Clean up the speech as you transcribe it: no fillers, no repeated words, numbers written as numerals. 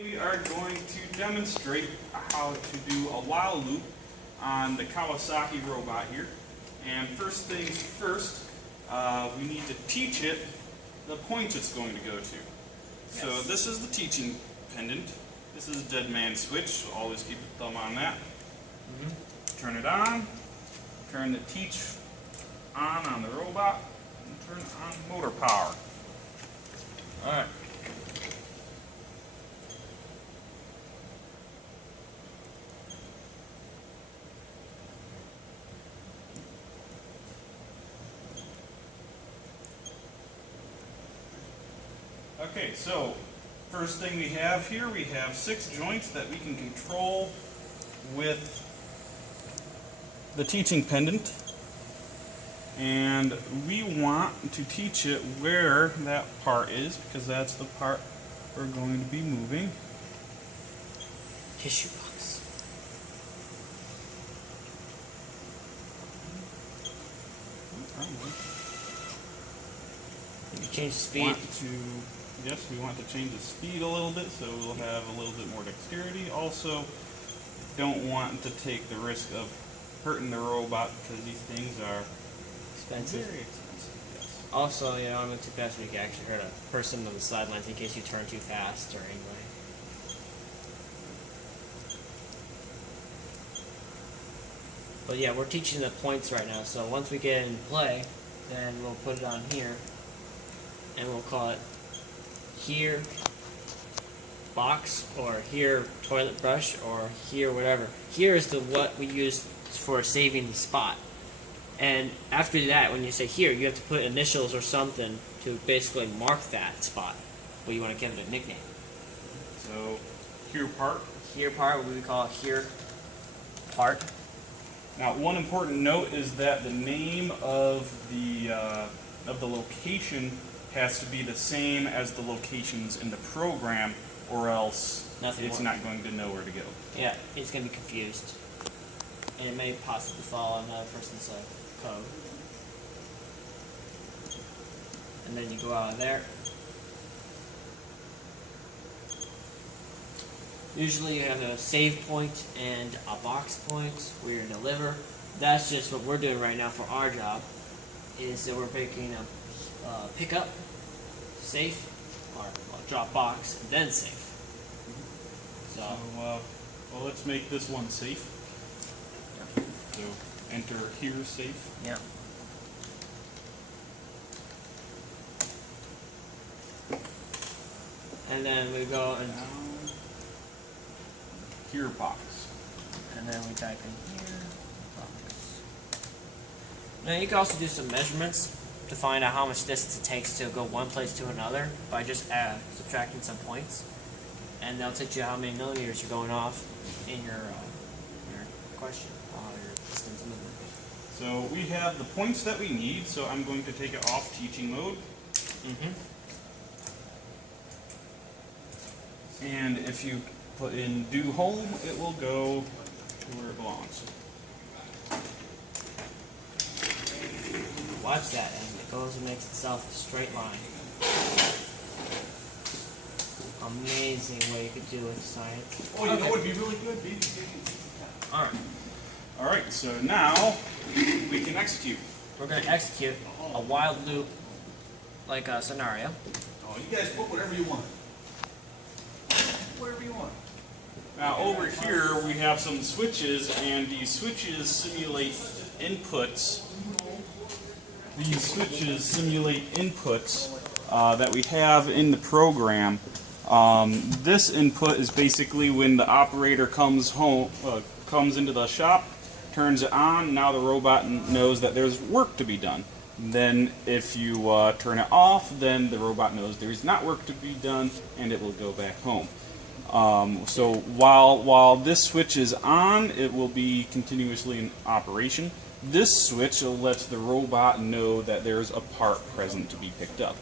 We are going to demonstrate how to do a while loop on the Kawasaki robot here. And first things first, we need to teach it the points it's going to go to. So this is the teaching pendant. This is a dead man switch, so always keep the thumb on that. Turn it on, turn the teach on the robot, and turn on motor power. Alright. Okay, so first thing we have here, we have 6 joints that we can control with the teaching pendant, and we want to teach it where that part is because that's the part we're going to be moving. Tissue box. Did you change the speed? Yes, we want to change the speed a little bit so we'll have a little bit more dexterity. Also, don't want to take the risk of hurting the robot because these things are Expensive. very expensive. Yes. Also, you know, I went too fast, we could actually hurt a person on the sidelines in case you turn too fast or anyway. But yeah, we're teaching the points right now, so once we get in play, then we'll put it on here, and we'll call it here box, or here toilet brush, or here whatever. Here is the what we use for saving the spot. And after that, when you say here, you have to put initials or something to basically mark that spot. But you want to give it a nickname. So, here part. Here part, we call it here part. Now, one important note is that the name of the location has to be the same as the locations in the program, or else it's not going to know where to go. Yeah, it's going to be confused. And it may possibly follow another person's code. And then you go out of there. Usually you have a save point and a box point where you deliver. That's just what we're doing right now for our job, is that we're picking a pickup, safe, or drop box, and then safe. So, well, let's make this one safe. So, enter here safe. yeah. And then we go and Here box. and then we type in here box. Now you can also do some measurements to find out how much distance it takes to go one place to another by just subtracting some points, and they'll teach you how many millimeters you're going off in your question, your distance movement. So we have the points that we need, so I'm going to take it off teaching mode. And if you put in do home, it will go to where it belongs. Watch that, and it goes and makes itself a straight line. Amazing what you could do with science. Oh, you know what would be really good? Alright, so now we can execute. We're going to execute a while loop like a scenario. Oh, you guys put whatever you want. Whatever you want. Now over here we have some switches, and these switches simulate inputs. These switches simulate inputs that we have in the program. This input is basically when the operator comes into the shop, turns it on. Now the robot knows that there's work to be done. Then if you turn it off, then the robot knows there's not work to be done, and it will go back home. So while this switch is on, it will be continuously in operation. This switch lets the robot know that there's a part present to be picked up.